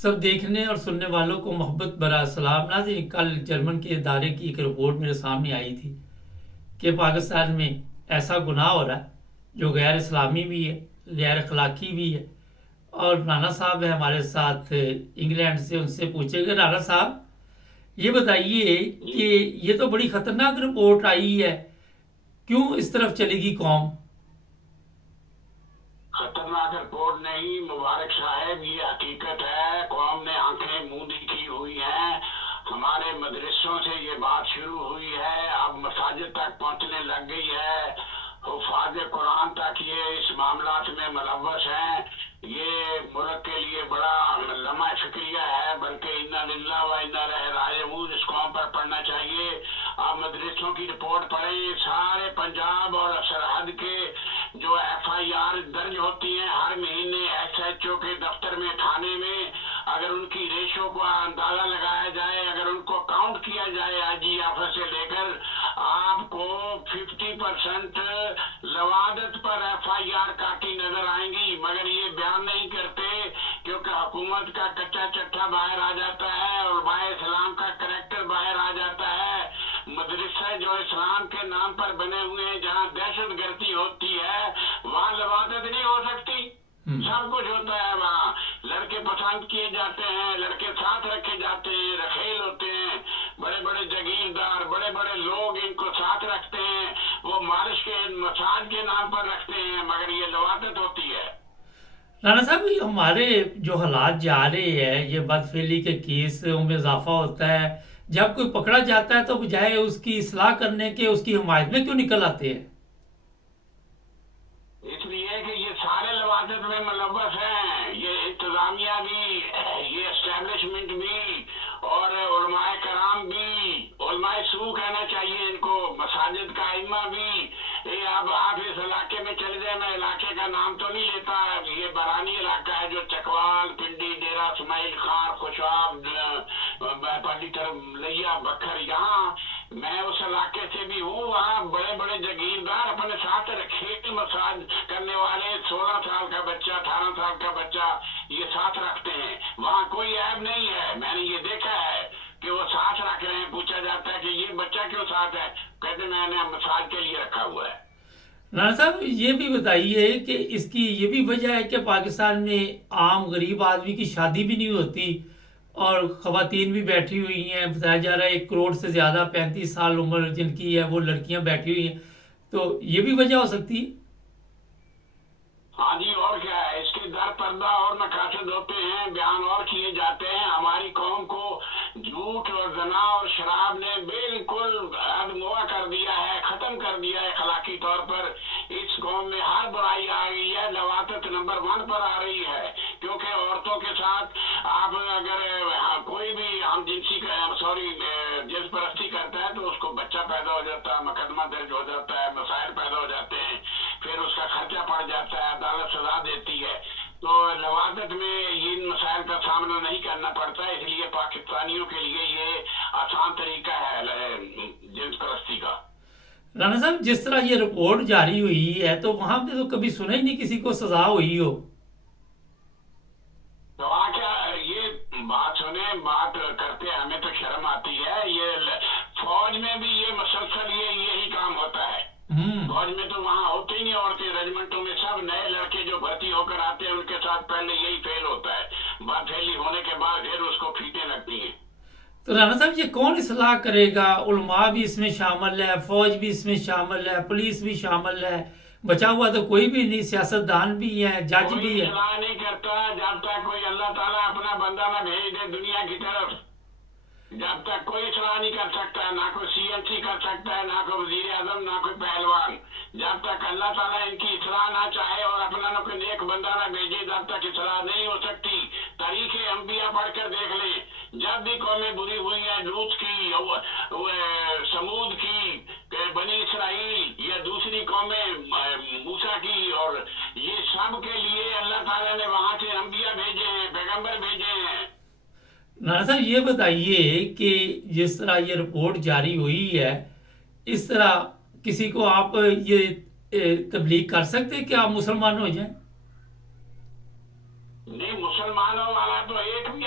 سب دیکھنے اور سننے والوں کو محبت برا سلام ناظرین، کل جرمن کے ادارے کی ایک رپورٹ میرے سامنے آئی تھی کہ پاکستان میں ایسا گناہ ہو رہا ہے جو غیر اسلامی بھی ہے، غیر اخلاقی بھی ہے۔ اور رانا صاحب ہے ہمارے ساتھ انگلینڈ سے، ان سے پوچھے گا رانا صاحب یہ بتائیے کہ یہ تو بڑی خطرناک رپورٹ آئی ہے، کیوں اس طرف چلے گی قوم؟ خطرناک رپورٹ نہیں مبارک صاحب، یہ حقیقت ہے۔ قوم نے آنکھیں موندی کی ہوئی ہیں۔ ہمارے مدرسوں سے یہ بات شروع ہوئی ہے، اب مساجد تک پہنچنے لگ گئی ہے، حفاظ قرآن تک یہ اس معاملات میں ملوث ہیں۔ یہ ملک کے لیے بڑا لمحہ فکریہ ہے، بلکہ انا للہ و انا الیہ راجعون اس قوم پر پڑھنا چاہیے۔ آپ مدرسوں کی رپورٹ پڑھیں، سارے پنجاب اور سرحد کے جو ایف آئی آر درج ہوتی ہیں ہر مہینے ایس ایچ او کے دفتر میں، تھانے میں، اگر ان کی ریشو کو اندازہ لگایا جائے، اگر ان کو کاؤنٹ کیا جائے آئی جی آفس سے لے کر، آپ کو 50% لوادت پر ایف آئی آر کاٹی نظر آئیں گی، مگر یہ بیان نہیں کرتے کیونکہ حکومت کا کچا چٹھا باہر آ جاتا ہے، علماء اسلام کا کریکٹر باہر آ جاتا ہے۔ مدرسے جو اسلام کے نام پر بنے ہوئے ہیں، جہاں دہشت گردی ہوتی ہے وہاں لوادت نہیں ہو سکتی؟ سب کچھ ہوتا ہے وہاں، لڑکے پسند کیے جاتے ہیں، لڑکے ساتھ رکھے جاتے ہیں، رکھیل ہوتے ہیں، بڑے بڑے جاگیردار، بڑے بڑے لوگ ان کو ساتھ رکھتے ہیں، وہ مالش کے مساج کے نام پر رکھتے ہیں، مگر یہ لوادت ہوتی ہے۔ رانا صاحب یہ ہمارے جو حالات جا رہے ہیں، یہ بدفعلی کے کیسوں میں اضافہ ہوتا ہے، جب کوئی پکڑا جاتا ہے تو بجائے اس کی اصلاح کرنے کے اس کی حمایت میں کیوں نکل آتے ہیں؟ اس لیے کہ یہ سارے لوازمات میں ملوث ہیں، یہ انتظامیہ بھی، یہ اسٹیبلشمنٹ بھی، اور علماء کرام بھی، علماء سو کہنا چاہیے ان کو، مساجد کا ائمہ بھی۔ یہ اب آپ اس علاقے میں چلے جائیں، میں علاقے کا نام تو نہیں لیتا، یہ بارانی علاقہ ہے جو چکوال، پنڈی، ڈیرہ اسماعیل خان، خوشاب، پلی طرف لیا بکھر، یہاں میں اس علاقے سے بھی ہوں، وہاں بڑے بڑے جاگیردار اپنے ساتھ رکھے مساج کرنے والے 16 سال کا بچہ، 18 سال کا بچہ یہ ساتھ رکھتے ہیں، وہاں کوئی عیب نہیں ہے۔ میں نے یہ دیکھا ہے کہ وہ ساتھ رکھ رہے ہیں، پوچھا جاتا ہے کہ یہ بچہ کیوں ساتھ ہے، کہتے میں نے مساج کے لیے رکھا ہوا ہے۔ رانا صاحب یہ بھی بتائیے کہ اس کی یہ بھی وجہ ہے کہ پاکستان میں عام غریب آدمی کی شادی بھی نہیں ہوتی اور خواتین بھی بیٹھی ہوئی ہیں، بتایا جا رہا ہے 1 کروڑ سے زیادہ 35 سال عمر جن کی ہے وہ لڑکیاں بیٹھی ہوئی ہیں، تو یہ بھی وجہ ہو سکتی ہے؟ ہاں جی، اور کیا ہے، اس کے در پردہ اور مقاصد ہوتے ہیں، بیان اور کیے جاتے ہیں۔ ہماری قوم کو جھوٹ اور زنا اور شراب نے بالکل ادموا کر دیا ہے، ختم کر دیا ہے اخلاقی طور پر۔ اس قوم میں ہر برائی آ گئی ہے، لواطت نمبر 1 پر آ رہی ہے، کیونکہ عورتوں کے ساتھ آپ اگر کوئی بھی ہم جنسی جنس پرستی کرتا ہے تو اس کو بچہ پیدا ہو جاتا ہے، مقدمہ درج ہو جاتا ہے، مسائل پیدا ہو جاتے ہیں، پھر اس کا خرچہ پڑ جاتا ہے، عدالت سزا دیتی ہے۔ تو لواطت میں ان مسائل کا سامنا نہیں کرنا پڑتا، اس لیے پاکستانیوں کے لیے یہ آسان طریقہ ہے جنس پرستی کا۔ رانا صاحب جس طرح یہ رپورٹ جاری ہوئی ہے تو وہاں پہ تو کبھی سنا ہی نہیں کسی کو سزا ہوئی ہو۔ تو کیا یہ بات سنیں، بات کرتے ہمیں تو شرم آتی ہے۔ یہ فوج میں بھی یہ مسلسل یہی کام ہوتا ہے۔ فوج میں تو وہاں ہوتے ہی نہیں عورتیں، ریجمنٹوں میں سب نئے لڑکے جو بھرتی ہو کر آتے ہیں ان کے ساتھ پہلے یہی فیل ہوتا ہے، بات فیلی ہونے کے بعد پھر اس کو پھیٹیں لگتی ہیں۔ تو رانا صاحب یہ کون اصلاح کرے گا؟ علماء بھی اس میں شامل ہے، فوج بھی اس میں شامل ہے، پولیس بھی شامل ہے، بچا ہوا تو کوئی بھی نہیں، سیاستدان بھی ہیں، جج کوئی بھی ہے۔ اصلاح نہیں کرتا جب تک کوئی اللہ تعالیٰ اپنا بندہ نہ بھیج دے دنیا کی طرف، جب تک کوئی اصلاح نہیں کر سکتا، نہ کوئی سی ایم سی کر سکتا ہے، نہ کوئی وزیر اعظم، نہ کوئی پہلوان۔ جب تک اللہ تعالیٰ ان کی اصلاح نہ چاہے اور اپنا نہ کوئی نیک بندہ نہ بھیجے، جب تک اصلاح نہیں ہو سکتی۔ تاریخ انبیاء پڑھ کر دیکھ لیں، جب بھی قومیں بری ہوئی ہیں، لوط کی، سمود کی، بنی اسرائیل یا دوسری قومیں موسیٰ کی، اور یہ سب کے لیے اللہ تعالیٰ نے وہاں سے انبیاء بھیجے ہیں، پیغمبر بھیجے ہیں۔ رانا صاحب یہ بتائیے کہ جس طرح یہ رپورٹ جاری ہوئی ہے، اس طرح کسی کو آپ یہ تبلیغ کر سکتے کہ آپ مسلمان ہو جائیں؟ نہیں، مسلمانوں والا تو ایک بھی